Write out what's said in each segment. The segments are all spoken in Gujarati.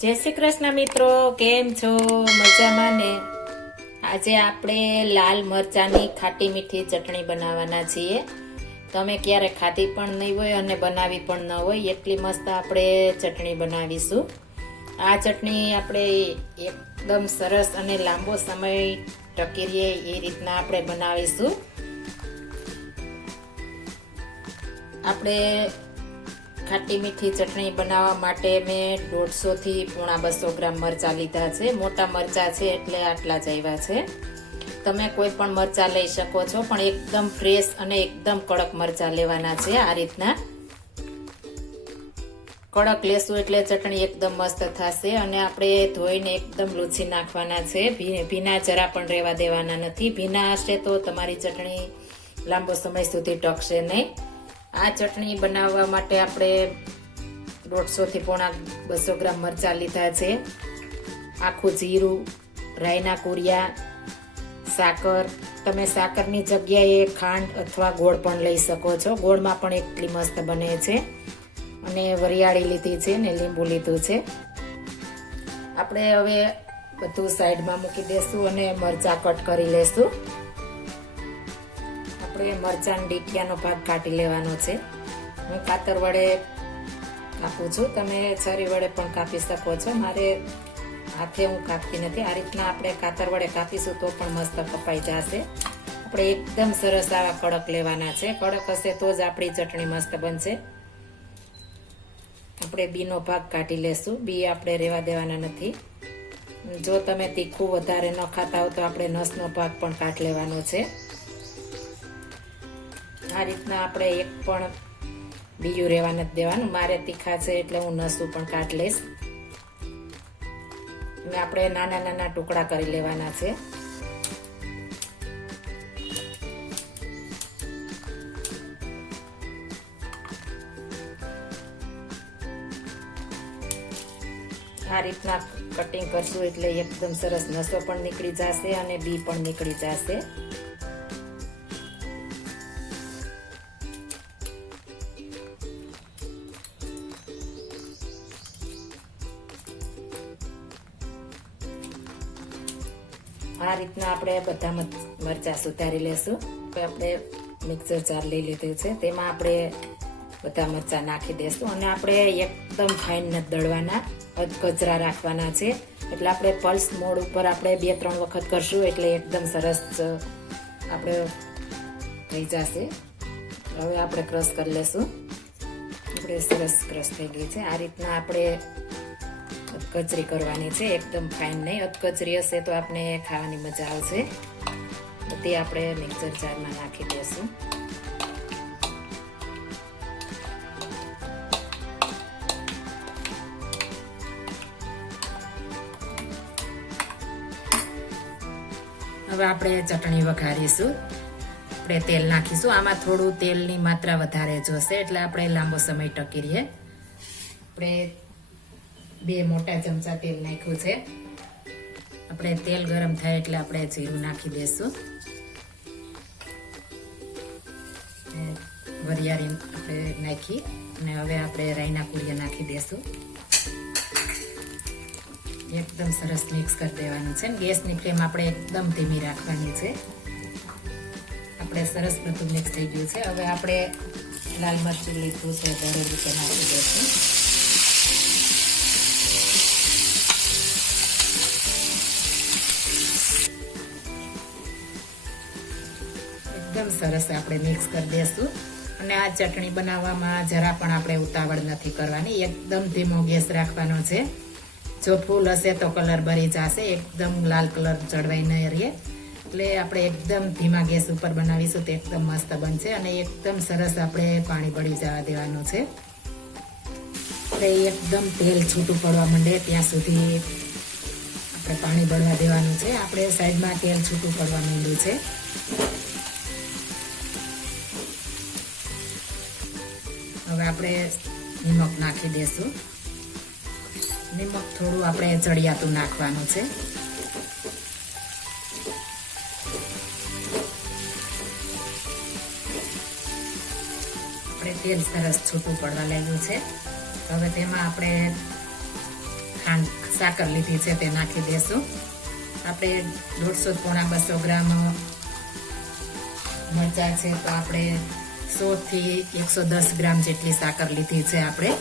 જય શ્રી કૃષ્ણ મિત્રો, કેમ છો? મજામાં ને? આજે આપણે લાલ મરચાની ખાટી મીઠી ચટણી બનાવવાના છીએ. તમે ક્યારે ખાધી પણ નહીં હોય અને બનાવી પણ ન હોય એટલી મસ્ત આપણે ચટણી બનાવીશું. આ ચટણી આપણે એકદમ સરસ અને લાંબો સમય ટકી રહે એ રીતના આપણે બનાવીશું. આપણે ખાટી મીઠી ચટણી બનાવવા માટે મેં 150 થી પોણા 200 ગ્રામ મરચાં લીધા છે. મોટા મરચાં છે એટલે આટલા જ આવ્યા છે. તમે કોઈ પણ મરચાં લઈ શકો છો, પણ એકદમ ફ્રેશ અને એકદમ કડક મરચાં લેવાના છે. આ રીતના કડક લેશું એટલે ચટણી એકદમ મસ્ત થશે. અને આપણે ધોઈને એકદમ લૂછી નાખવાના છે. ભીના જરા પણ રહેવા દેવાના નથી. ભીના હશે તો તમારી ચટણી લાંબો સમય સુધી ટકશે નહીં. આ ચટણી બનાવવા માટે આપણે 150 થી પોણા 200 ગ્રામ મરચાં લીધા છે. આખું જીરું, રાઈના કુરિયા, સાકર. તમે સાકરની જગ્યાએ ખાંડ અથવા ગોળ પણ લઈ શકો છો. ગોળમાં પણ એટલી મસ્ત બને છે. અને વરિયાળી લીધી છે ને લીંબુ લીધું છે. આપણે હવે બધું સાઈડમાં મૂકી દેશું અને મરચાં કટ કરી લેશું. આપણે મરચાંના ડીટિયાનો ભાગ કાઢી લેવાનો છે. હું કાતર વડે કાપું છું, તમે છરી વડે પણ કાપી શકો છો. મારે હાથે હું કાપતી નથી. આ રીતના આપણે કાતર વડે કાપીશું તો પણ મસ્ત કપાઈ જશે. આપણે એકદમ સરસ આવા કડક લેવાના છે. કડક હશે તો જ આપણી ચટણી મસ્ત બનશે. આપણે બીનો ભાગ કાઢી લેશું. બી આપણે રહેવા દેવાના નથી. જો તમે તીખું વધારે ન ખાતા હો તો આપણે નસનો ભાગ પણ કાઢી લેવાનો છે. આ રીતના આપણે એક પણ બીજું રહેવા નથી દેવાનું. મારે તીખા છે એટલે હું નસું પણ કાઢી લઈશ. અને આપણે નાના નાના ટુકડા કરી લેવાના છે. આ રીતના કટિંગ કરશું એટલે એકદમ સરસ નસો પણ નીકળી જશે અને બી પણ નીકળી જશે. આ રીતના આપણે બધા મરચાં સુધારી લેશું. આપણે મિક્સર જાર લઈ લીધું છે, તેમાં આપણે બધા મરચાં નાખી દેશું. અને આપણે એકદમ ફાઇન નથી દળવાના, અધકચરા રાખવાના છે. એટલે આપણે પલ્સ મોડ ઉપર આપણે 2-3 વખત કરશું એટલે એકદમ સરસ આપણે થઈ જશે. હવે આપણે ક્રશ કરી લેશું. આપણે સરસ ક્રશ થઈ ગઈ છે. આ રીતના આપણે કચરી કરવાની છે, એકદમ ફાઇન નહીં. અધકચરી હશે તો આપણે ખાવાની મજા આવશે. તે આપણે મિક્સર જારમાં નાખી દઈશું. હવે આપણે ચટણી વઘારીશું. આપણે તેલ નાખીશું. આમાં થોડું તેલની માત્રા વધારે જોશે એટલે આપણે લાંબો સમય ટકી રહીએ. આપણે 2 મોટા ચમચા તેલ નાખ્યું છે. આપણે તેલ ગરમ થાય એટલે આપણે જીરું નાખી દઈશું. વરિયાળી આપણે નાખી અને હવે આપણે રાઈના કુરિયા નાખી દઈશું. એકદમ સરસ મિક્સ કરી દેવાનું છે. ગેસની ફ્લેમ આપણે એકદમ ધીમી રાખવાની છે. આપણે સરસ બધું મિક્સ થઈ ગયું છે. હવે આપણે લાલ મરચું લીધું છે દળેલું તે નાખી દઈશું. એકદમ સરસ આપણે મિક્સ કરી દઈશું. અને આ ચટણી બનાવવામાં જરા પણ આપણે ઉતાવળ નથી કરવાની. એકદમ ધીમો ગેસ રાખવાનો છે. જો ફૂલ હશે તો કલર બળી જશે, એકદમ લાલ કલર ચડવાઈ નહીં રહે. એટલે આપણે એકદમ ધીમા ગેસ ઉપર બનાવીશું તો એકદમ મસ્ત બનશે. અને એકદમ સરસ આપણે પાણી બળી જવા દેવાનું છે. આપણે એકદમ તેલ છૂટું પડવા માંડે ત્યાં સુધી આપણે પાણી બળવા દેવાનું છે. આપણે સાઈડમાં તેલ છૂટું પડવા માંડ્યું છે. હવે આપણે નિમક નાખી દઈશું. નિમક થોડું આપણે ચડિયાતું નાખવાનું છે. આપણે તેલ સરસ છૂટું પડવા લાગ્યું છે. હવે તેમાં આપણે ખાંડ સાકર લીધી છે તે નાખી દેશું. આપણે 150 પોણા 200 ગ્રામ મરચાં છે તો આપણે 100 થી 110 ગ્રામ જેટલી સાકર લીધી છે. આપણે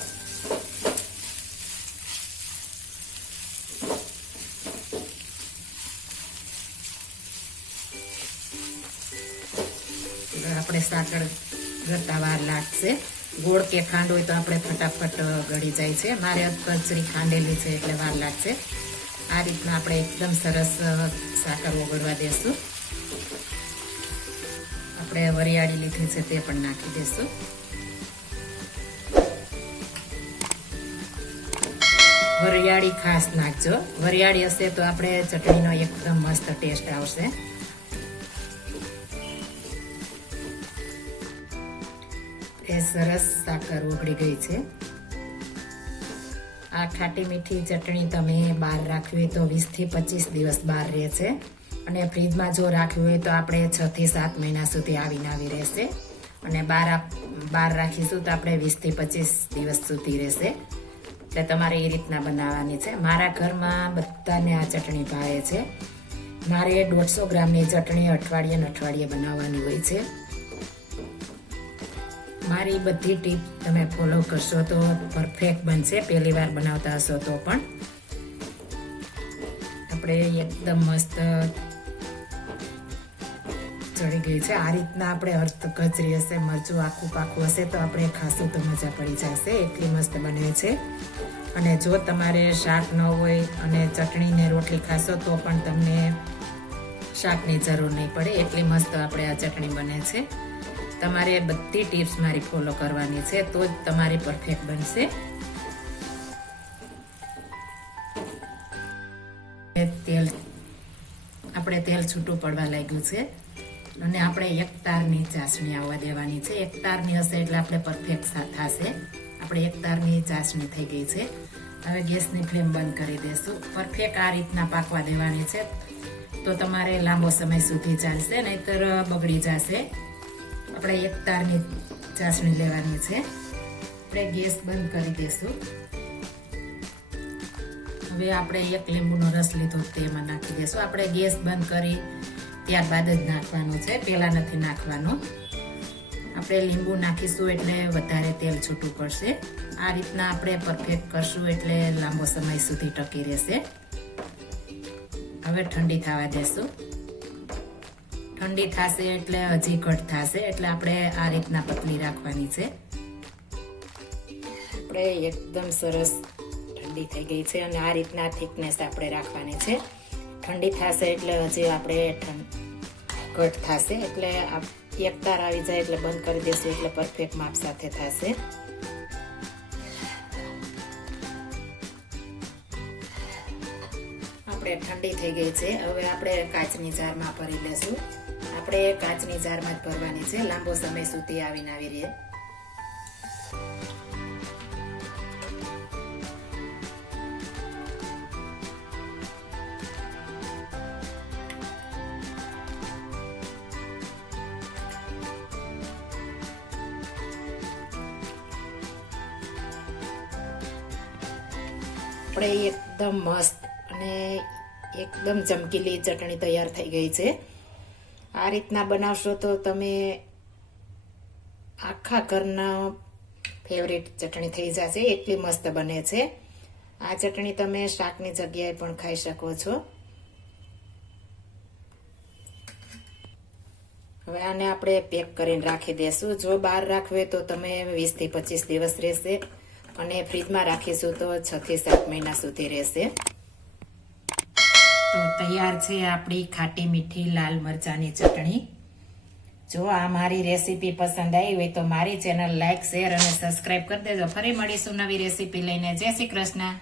સાકર ગળતા વાર લાગશે. ગોળ કે ખાંડ હોય તો આપણે ફટાફટ ગળી જાય છે. મારે કચરી ખાંડેલી છે એટલે વાર લાગશે. આ રીતના આપણે એકદમ સરસ સાકર ઓગળવા દેશું. આપણે વરિયાળી લીધી છે તે પણ નાખી દેશું. વરિયાળી ખાસ નાખજો. વરિયાળી હશે તો આપણે ચટણીનો એકદમ મસ્ત ટેસ્ટ આવશે. એ સરસ સાકર ઓગળી ગઈ છે. આ ખાટી મીઠી ચટણી તમે બહાર રાખવી હોય તો 20 થી 25 દિવસ બહાર રહે છે અને ફ્રીજમાં જો રાખવી હોય તો આપણે 6 થી 7 મહિના સુધી આવી રહેશે. અને બહાર રાખીશું તો આપણે 20 થી 25 દિવસ સુધી રહેશે. એટલે તમારે એ રીતના બનાવવાની છે. મારા ઘરમાં બધાને આ ચટણી ભાવે છે. મારે 150 ગ્રામની ચટણી અઠવાડિયે બનાવવાની હોય છે. મારી બધી ટીપ તમે ફોલો કરશો તો પરફેક્ટ બનશે. પહેલી વાર બનાવતા હશો તો પણ. આપણે એકદમ મસ્ત ચડી ગઈ છે. આ રીતના આપણે અર્ધ કચરી હશે, મરચું આખું પાકું હશે તો આપણે ખાશું તો મજા પડી જશે. એટલી મસ્ત બને છે. અને જો તમારે શાક ન હોય અને ચટણી ને રોટલી ખાશો તો પણ તમને શાકની જરૂર નહીં પડે. એટલી મસ્ત આપણે આ ચટણી બને છે. તમારે બધી ટિપ્સ મારી ફોલો કરવાની છે તો જ તમારી પરફેક્ટ બનશે. આપણે તેલ છૂટું પડવા લાગ્યું છે અને આપણે 1 તારની ચાસણી આવવા દેવાની છે. 1 તારની હશે એટલે આપણે પરફેક્ટ થશે. આપણે 1 તારની ચાસણી થઈ ગઈ છે. હવે ગેસની ફ્લેમ બંધ કરી દેશું. પરફેક્ટ આ રીતના પાકવા દેવાની છે તો તમારે લાંબો સમય સુધી ચાલશે, નહીતર બગડી જશે. આપણે 1 તારની ચાસણી લેવાની છે. આપણે ગેસ બંધ કરી દેશું. હવે આપણે 1 લીંબુનો રસ લીધો તેમાં નાખી દેશું. આપણે ગેસ બંધ કરી ત્યારબાદ જ નાખવાનું છે, પહેલા નથી નાખવાનું. આપણે લીંબુ નાખીશું એટલે વધારે તેલ છૂટું પડશે. આ રીતના આપણે પરફેક્ટ કરશું એટલે લાંબો સમય સુધી ટકી રહેશે. હવે ઠંડી થવા દેશું. ઠંડી થશે એટલે હજી ઘટ થશે એટલે આપણે આ રીતના પતલી રાખવાની છે. આપણે એકદમ સરસ ઠંડી થઈ ગઈ છે અને આ રીતના થિકનેસ આપણે રાખવાની છે. ઠંડી થશે એટલે હજી આપણે ઘટ થશે એટલે 1 તાર આવી જાય એટલે બંધ કરી દેશું એટલે પરફેક્ટ માપ સાથે થશે. આપણે ઠંડી થઈ ગઈ છે. હવે આપણે કાચની જારમાં ભરી લેશું. આપણે કાચની જારમાં જ ભરવાની છે. લાંબો સમય સુધી આવી રહે. આપણે એકદમ મસ્ત અને એકદમ ચમકીલી ચટણી તૈયાર થઈ ગઈ છે. આ રીતના બનાવશો તો તમે આખા ઘરના ફેવરિટ ચટણી થઈ જશે. એટલી મસ્ત બને છે. આ ચટણી તમે શાકની જગ્યાએ પણ ખાઈ શકો છો. હવે આને આપણે પેક કરીને રાખી દેશું. જો બહાર રાખવું હોય તો તમે 20 થી 25 દિવસ રહેશે અને ફ્રીજમાં રાખીશું તો 6 થી 7 મહિના સુધી રહેશે. તો તૈયાર છે આપણી ખાટી મીઠી લાલ મરચાની ચટણી. જો આ મારી રેસીપી પસંદ આવી હોય તો મારી ચેનલ લાઈક, શેર અને સબસ્ક્રાઇબ કરી દેજો. ફરી મળીશું નવી રેસીપી લઈને. જય શ્રી કૃષ્ણ.